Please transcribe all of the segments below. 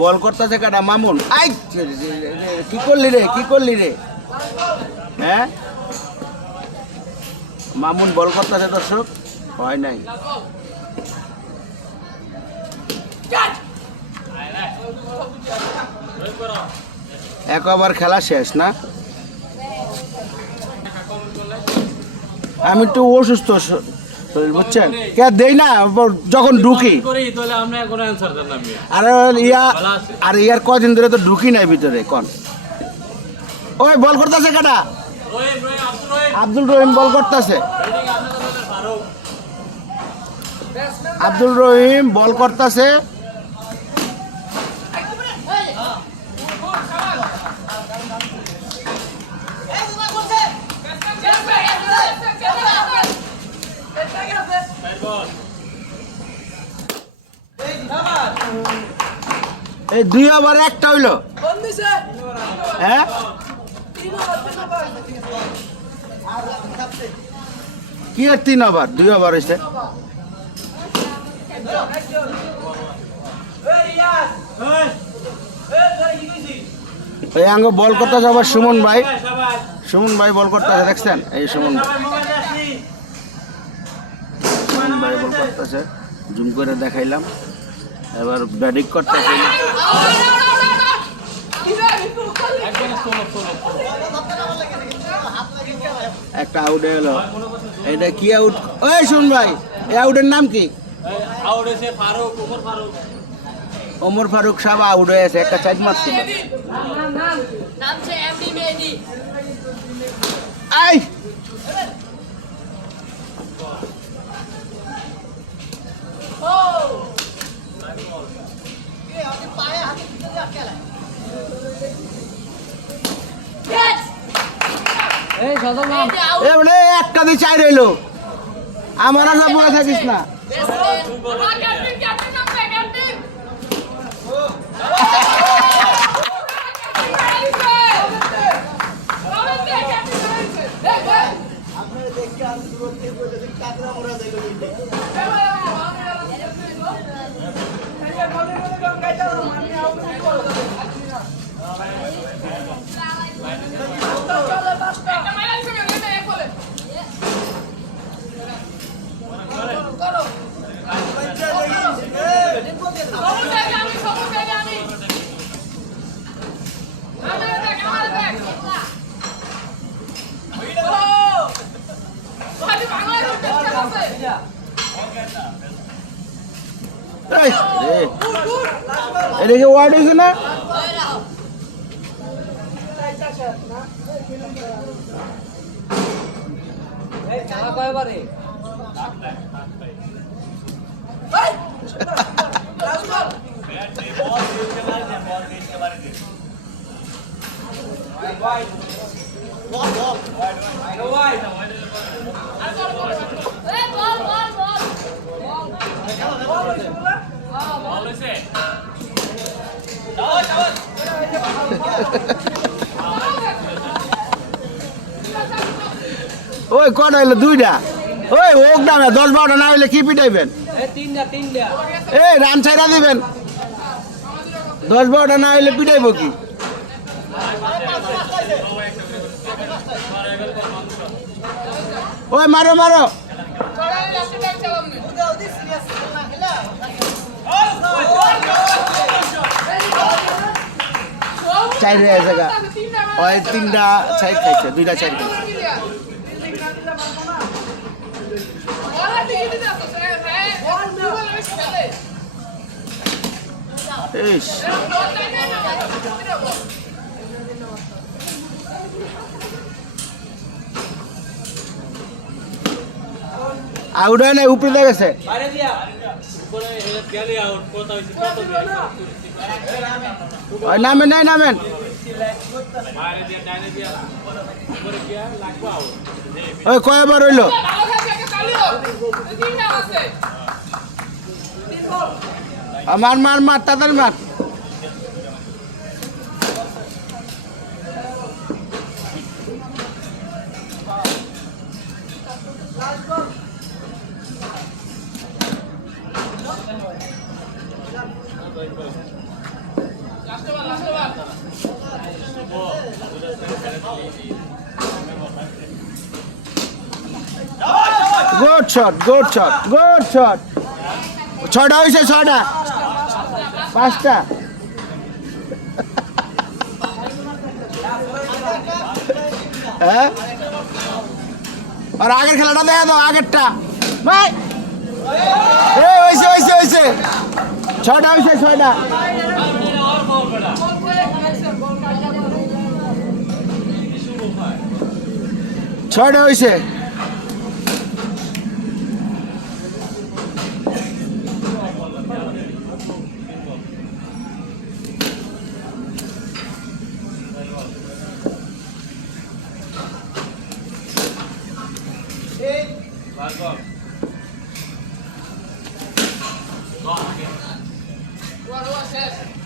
বল করতেছে কাটা মামুন। আই কি করলি রে হ্যাঁ মামুন বল করতেছে দর্শক হয় নাই একবার খেলা শেষ না আমি একটু অসুস্থ বুঝছেন কে দেই না যখন ঢুকি আর ইয়ার কদিন ধরে তো ঢুকি নাই ভিতরে কোন ওই বল করতেছে কাটা আব্দুল রহিম বল করতেছে আব্দুল রহিম বল করতেছে এই 2 ওভার একটা হইলো হ্যাঁ কি আর 3 ওভার 2 ওভার হয়েছে এই আঙ্গ বল করতেছে আবার সুমন ভাই বল করতেছে দেখছেন এই সুমন ভাই বল করতেছে জুম করে দেখাইলাম এবার ব্যাটিং করতেছে একটা আউট এলো এটা কি আউট ওই শুন ভাই এই আউটের নাম কি ওমর ফারুক সাহেব আউট হয়েছে একটা চার মারছিল আই একটা দিয়ে চাই রইলো আমার আর বয়ে থাকিস না এটা কি ওয়ার্ড হয়েছে না ওই কটা হইলো 2টা ওই হোক না 10-12টা না হইলে কি পিটাইবেন এই রান ছাইরা দিবেন 10-12টা না হইলে পিটাইব কি ওই মারো চাই হয়ে জায়গা ওই 3টা সাইড খাইছে 2টা সাইড খাইছে আউট হয় না উপরে দিয়ে গেছে নামেন ওই কয়বার হইলো মার তাড়াতাড়ি মার good shot, good shot, good shot. ছয়টা হয়েছে, ছয়টা, পাঁচটা। হ্যাঁ, আর আগের খেলাটা দেখা দাও, আগেরটা ভাই। হয়েছে হয়েছে হয়েছে, ছয়টা হয়েছে, ছয়টা। ছয়টা হয়েছে।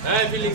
Hey, Billy.